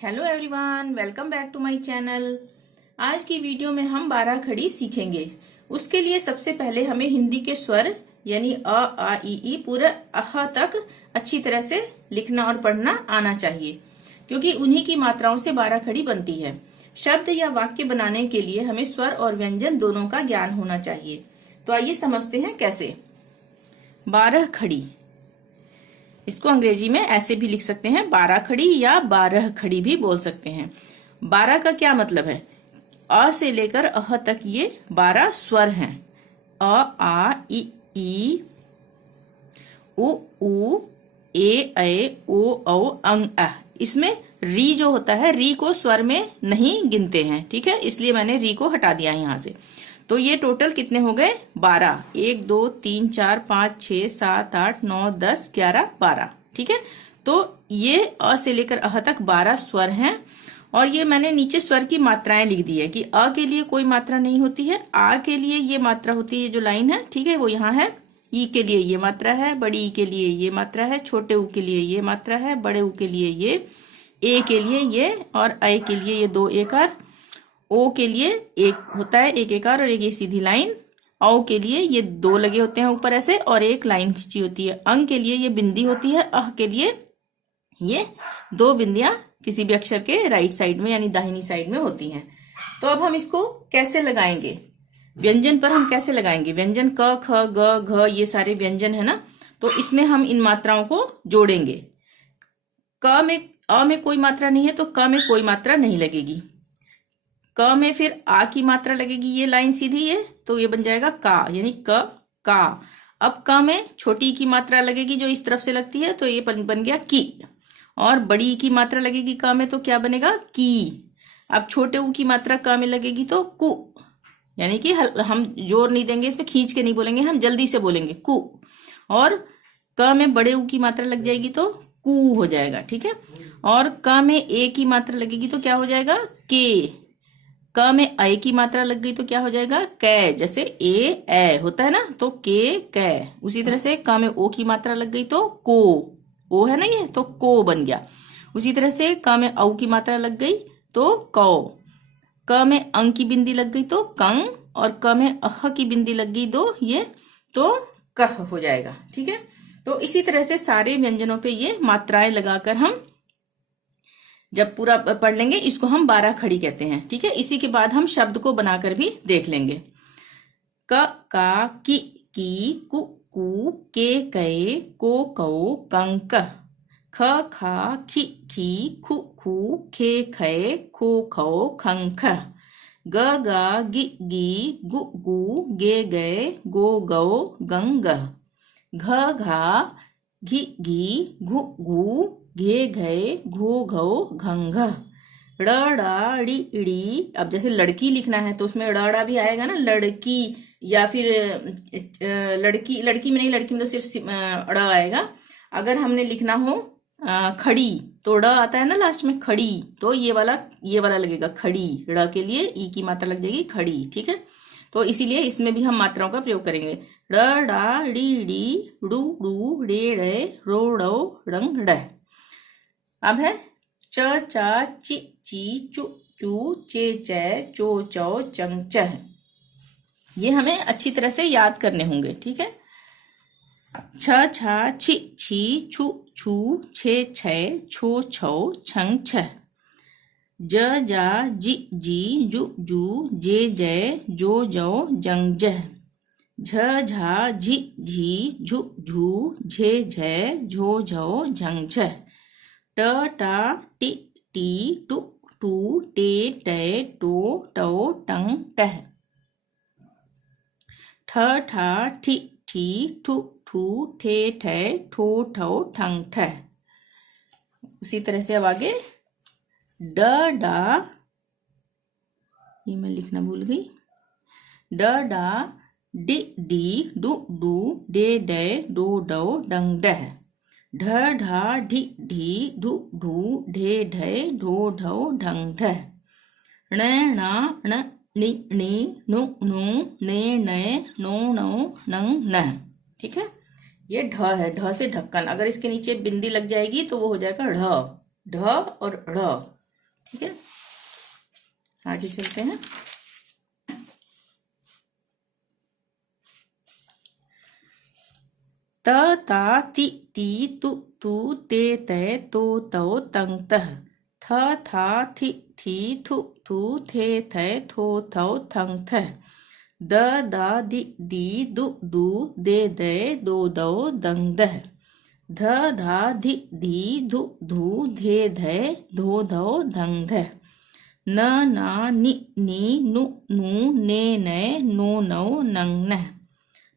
Hello everyone, welcome back to my channel. आज की video में हम 12 खड़ी सीखेंगे। उसके लिए सबसे पहले हमें हिंदी के स्वर यानी अ आ ई पूरा अह तक अच्छी तरह से लिखना और पढ़ना आना चाहिए, क्योंकि उन्हीं की मात्राओं से 12 खड़ी बनती है। शब्द या वाक्य बनाने के लिए हमें स्वर और व्यंजन दोनों का ज्ञान होना चाहिए। तो आइए समझते हैं कैसे। 12 खड़ी, इसको अंग्रेजी में ऐसे भी लिख सकते हैं 12 खड़ी या 12 खड़ी भी बोल सकते हैं। 12 का क्या मतलब है? अ से लेकर अह तक ये 12 स्वर हैं। अ आ ई उ ऊ ए ओ औ अंग अ। इसमें री जो होता है, री को स्वर में नहीं गिनते हैं, ठीक है, इसलिए मैंने री को हटा दिया यहां से। तो ये टोटल कितने हो गए? 12। 1 2 3 4 5 6 7 8 9 10 11 12, ठीक है। तो ये अ से लेकर अह तक 12 स्वर हैं। और ये मैंने नीचे स्वर की मात्राएं लिख दी है कि अ के लिए कोई मात्रा नहीं होती है, आ के लिए ये मात्रा होती है, जो लाइन है, ठीक है, वो यहाँ है। ई के लिए ये मात्रा है, बड़ी ई के लिए ये मात्रा है, छोटे ऊ के लिए ये मात्रा है, बड़े ऊ के लिए ये, ए के लिए ये, और ऐ के लिए ये 2 एकार, ओ के लिए एक होता है, एक एकार और एक ये सीधी लाइन, औ के लिए ये 2 लगे होते हैं ऊपर ऐसे और एक लाइन खींची होती है, अंग के लिए ये बिंदी होती है, अह के लिए ये 2 बिंदियां किसी भी अक्षर के राइट साइड में यानी दाहिनी साइड में होती हैं। तो अब हम इसको कैसे लगाएंगे, व्यंजन पर हम कैसे लगाएंगे? व्यंजन क ख ग घ ये सारे व्यंजन है ना, तो इसमें हम इन मात्राओं को जोड़ेंगे। क में अ में कोई मात्रा नहीं है तो क में कोई मात्रा नहीं लगेगी। क में फिर आ की मात्रा लगेगी, ये लाइन सीधी है, तो ये बन जाएगा का, यानी क का। अब क में छोटी की मात्रा लगेगी जो इस तरफ से लगती है, तो ये बन गया की। और बड़ी की मात्रा लगेगी क में, तो क्या बनेगा? की। अब छोटे ऊ की मात्रा क में लगेगी तो कु, यानी कि हम जोर नहीं देंगे इसमें, खींच के नहीं बोलेंगे, हम जल्दी से बोलेंगे कु। और क में बड़े ऊ की मात्रा लग जाएगी तो कु हो जाएगा, ठीक है। और क में ए की मात्रा लगेगी तो क्या हो जाएगा? के। क में ऐ की मात्रा लग गई तो क्या हो जाएगा? कै। जैसे ए होता है ना, तो के कै। उसी तरह से क में ओ की मात्रा लग गई तो को, ओ है ना ये, तो को बन गया। उसी तरह से क में औ की मात्रा लग गई तो कौ। क में अंग की बिंदी लग गई तो कंग, और क में अह की बिंदी लग गई ये तो कह हो जाएगा, ठीक है। तो इसी तरह से सारे व्यंजनों पे ये मात्राएं लगाकर हम जब पूरा पढ़ लेंगे, इसको हम 12 खड़ी कहते हैं, ठीक है। इसी के बाद हम शब्द को बनाकर भी देख लेंगे। क का की कु कू के कै को कौ कंग कह। ख खा खी खु खू खे खे खो खौ खंग खह। ग गा गी गु गू गे गे गो गौ गंग गह। घ घा घी घु घू घे घे घो घो घंघ। ड़ डा ड़ी इड़ी, अब जैसे लड़की लिखना है तो उसमें ड़ भी आएगा ना, लड़की, या फिर लड़की में नहीं, लड़की में तो सिर्फ ड़ आएगा। अगर हमने लिखना हो खड़ी तो ड़ आता है ना लास्ट में, खड़ी, तो ये वाला लगेगा खड़ी। ड़ के लिए ई की मात्रा लग जाएगी खड़ी, ठीक है। तो इसीलिए इसमें भी हम मात्राओं का प्रयोग करेंगे। ड़ डा डी डी डू डू डे डे रो ड़ो रंग ड। अब है च चा ची ची चू चू चे चे चो चौ चंग चह। ये हमें अच्छी तरह से याद करने होंगे, ठीक है। छ छा छी छी छू छू छे छे छो छौ छंग छह। ज जा जी जू जू जे जे जो जो जंग जह। झ झा झी झू झू झे झे झो झो झंग झह। ट टा टी टी टू टू टे टे टो टो टंग टह। ठ ठा ठी ठी ठू ठू ठे ठे ठो ठो ठंग ठह। उसी तरह से अब आगे ड डा, ये मैं लिखना भूल गई, ड डा डी डी डू डू डे डे डो डो डंग डह। ढ ढा ढी ढी ढू ढू ढे ढे ढो ढो ढंग ढह। ण णा ण नी नी नु नु ने ने नो नो नंग नह, ठीक है। ये ढ है, ढ से ढक्कन, अगर इसके नीचे बिंदी लग जाएगी तो वो हो जाएगा ढ, ढ और ढ, ठीक है, आगे चलते हैं। त ता ति ती तु तू ते ते तो तौ तंग तह थ था थि थी थु थू थे थे थो थौ थंग थह द दा दि दी दु दू दे दे दो दौ दंग दह ध धा धि धी धु धू धे धे धो धौ धंग धह न ना नि नी नु नू ने ने नो नौ नंग नह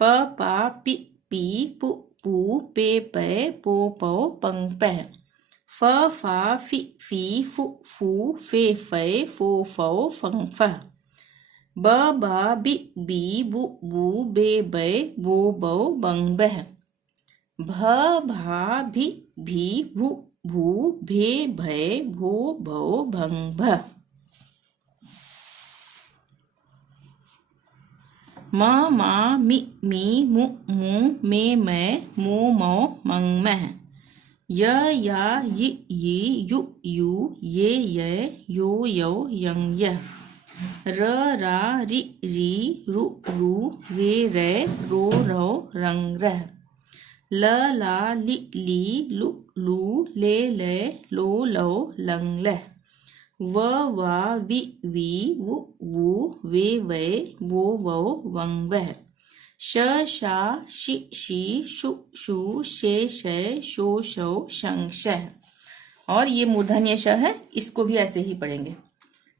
प पा पि पी पु पू पे पे पो पौ पंग पह फ फा फि फी फु फू फे फे फो फौ फंग फह ब बा बि बी बु बू बे बे बो बौ बंग बह भ भा भी भी भू भू भे भे भो भौ भंग भह म मा मि मी मु मू मे मै मो मौ मंग मह य या यि यी यु यू ये ये यो यौ यंग यह र रा रि री रु रू रे रे रो रौ रंग रह ल ला लि ली लु लू ले ले लो लो लंग लह व वा वि वी वु वू वे वे वो वो वंग वह श शा शि शी शु शू शे शे शो शौ शंग शह। और ये मूर्धन्य श है, इसको भी ऐसे ही पढ़ेंगे।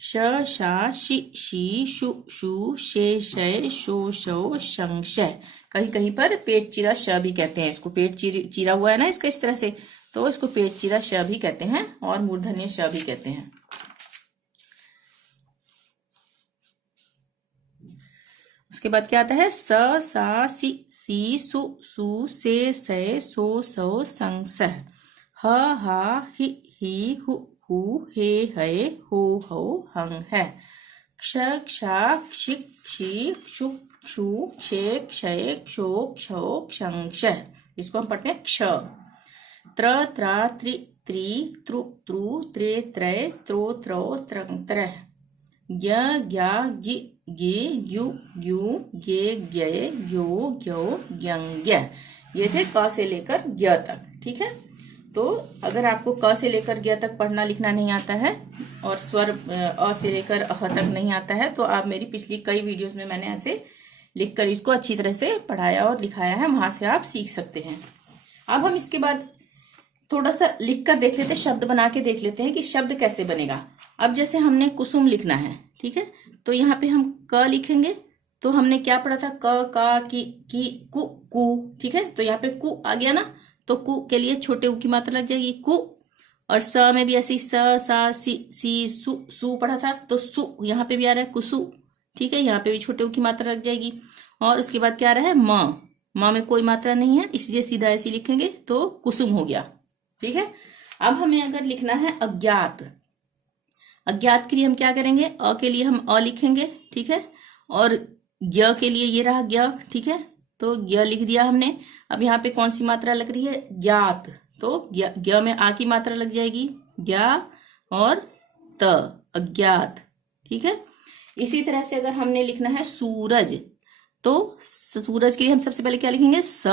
श शा शि शी शु शू शे शे शो शौ शंग शह। कहीं कहीं पर पेट चिरा श भी कहते हैं इसको, पेट चिरा हुआ है ना इसका इस तरह से, तो इसको पेट चिरा श भी कहते हैं और मूर्धन्य श भी कहते हैं। उसके बाद क्या आता है, स सा सी सी सु सू से से सो सौ संग सह ह हा हि ही हु हु हे हे हो हो हंग है क्षक्षा क्षिक क्षी क्षुक क्षु क्षे क्षय क्षो क्षौ क्षंग क्षह। इसको हम पढ़ते हैं क्ष। त्र त्रा त्रि त्रित्रुत्रु त्रे त्रै त्रो त्रो त्रंग त्रह ज्ञ ज्ञा गि गे यु यू गे ज्ञे यो ज्ञो ज्ञंग ज्ञ। ये थे क से लेकर ज्ञ तक। ठीक है, तो अगर आपको क से लेकर ज्ञ तक पढ़ना लिखना नहीं आता है और स्वर अ से लेकर अह तक नहीं आता है, तो आप मेरी पिछली कई वीडियोस में मैंने ऐसे लिखकर इसको अच्छी तरह से पढ़ाया और लिखाया है, वहां से आप सीख सकते हैं। अब हम इसके बाद थोड़ा सा लिख कर देख लेते हैं, शब्द बना के देख लेते हैं कि शब्द कैसे बनेगा। अब जैसे हमने कुसुम लिखना है, ठीक है, तो यहाँ पे हम क लिखेंगे। तो हमने क्या पढ़ा था, क का की कु कु। ठीक है, तो यहाँ पे कु आ गया ना, तो कु के लिए छोटे उ की मात्रा लग जाएगी कु। और स में भी ऐसे स सा सी सी सु सु पढ़ा था, तो सु यहाँ पे भी आ रहा है कुसु। ठीक है, यहाँ पे भी छोटे उ की मात्रा लग जाएगी। और उसके बाद क्या आ रहा है, म में कोई मात्रा नहीं है, इसलिए सीधा ऐसे लिखेंगे तो कुसुम हो गया। ठीक है, अब हमें अगर लिखना है अज्ञात, अज्ञात के लिए हम क्या करेंगे, अ के लिए हम अ लिखेंगे। ठीक है, और ज्ञ के लिए ये रहा ज्ञ। ठीक है, तो ज्ञ लिख दिया हमने। अब यहाँ पे कौन सी मात्रा लग रही है, ज्ञात, तो ज्ञ में आ की मात्रा लग जाएगी, ज्ञा और त, अज्ञात। ठीक है, इसी तरह से अगर हमने लिखना है सूरज, तो सूरज के लिए हम सबसे पहले क्या लिखेंगे, स।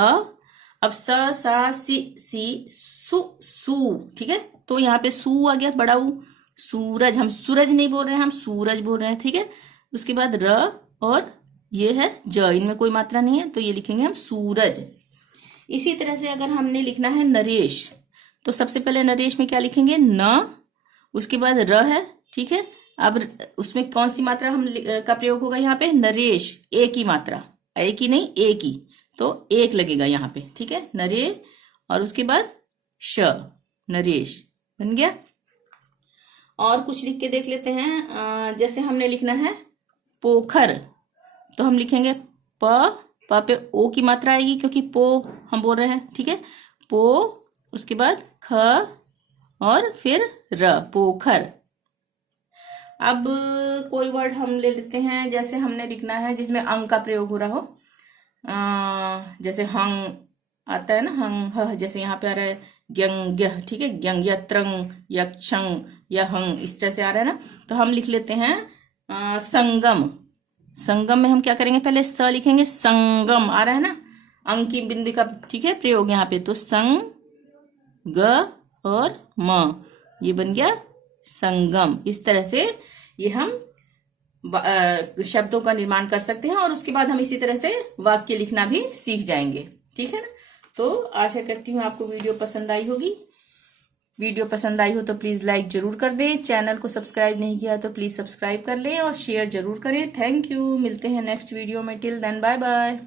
अब स सा सी सी सु सू। ठीक है, तो यहाँ पे सू आ गया, बड़ा ऊ। सूरज, हम सूरज नहीं बोल रहे हैं, हम सूरज बोल रहे हैं। ठीक है, उसके बाद र और ये है ज, इनमें कोई मात्रा नहीं है, तो ये लिखेंगे हम सूरज। इसी तरह से अगर हमने लिखना है नरेश, तो सबसे पहले नरेश में क्या लिखेंगे, न, उसके बाद र है। ठीक है, अब उसमें कौन सी मात्रा हम का प्रयोग होगा, यहाँ पे नरेश, ए की मात्रा, ए की नहीं ए की, तो एक लगेगा यहाँ पे। ठीक है, नरे और उसके बाद श, नरेश बन गया। और कुछ लिख के देख लेते हैं। जैसे हमने लिखना है पोखर, तो हम लिखेंगे प पे ओ की मात्रा आएगी, क्योंकि पो हम बोल रहे हैं। ठीक है, पो, उसके बाद ख और फिर र, पोखर। अब कोई वर्ड हम ले लेते हैं, जैसे हमने लिखना है जिसमें अंग का प्रयोग हो रहा हो। जैसे हंग आता है ना, हंग ह, जैसे यहाँ पे आ रहा है ग्यंग ग्यह, ठीक है, ग्यंग, यत्रंग, यक्षंग, यहंग, इस तरह से आ रहा है ना। तो हम लिख लेते हैं संगम। संगम में हम क्या करेंगे, पहले स लिखेंगे, संगम आ रहा है ना, अंग की बिंदु का, ठीक है, प्रयोग यहाँ पे। तो संग, ग और म, ये बन गया संगम। इस तरह से ये हम शब्दों का निर्माण कर सकते हैं और उसके बाद हम इसी तरह से वाक्य लिखना भी सीख जाएंगे, ठीक है ना। तो आशा करती हूँ आपको वीडियो पसंद आई होगी। वीडियो पसंद आई हो तो प्लीज लाइक जरूर कर दें, चैनल को सब्सक्राइब नहीं किया तो प्लीज सब्सक्राइब कर लें और शेयर जरूर करें। थैंक यू, मिलते हैं नेक्स्ट वीडियो में। Till then bye bye.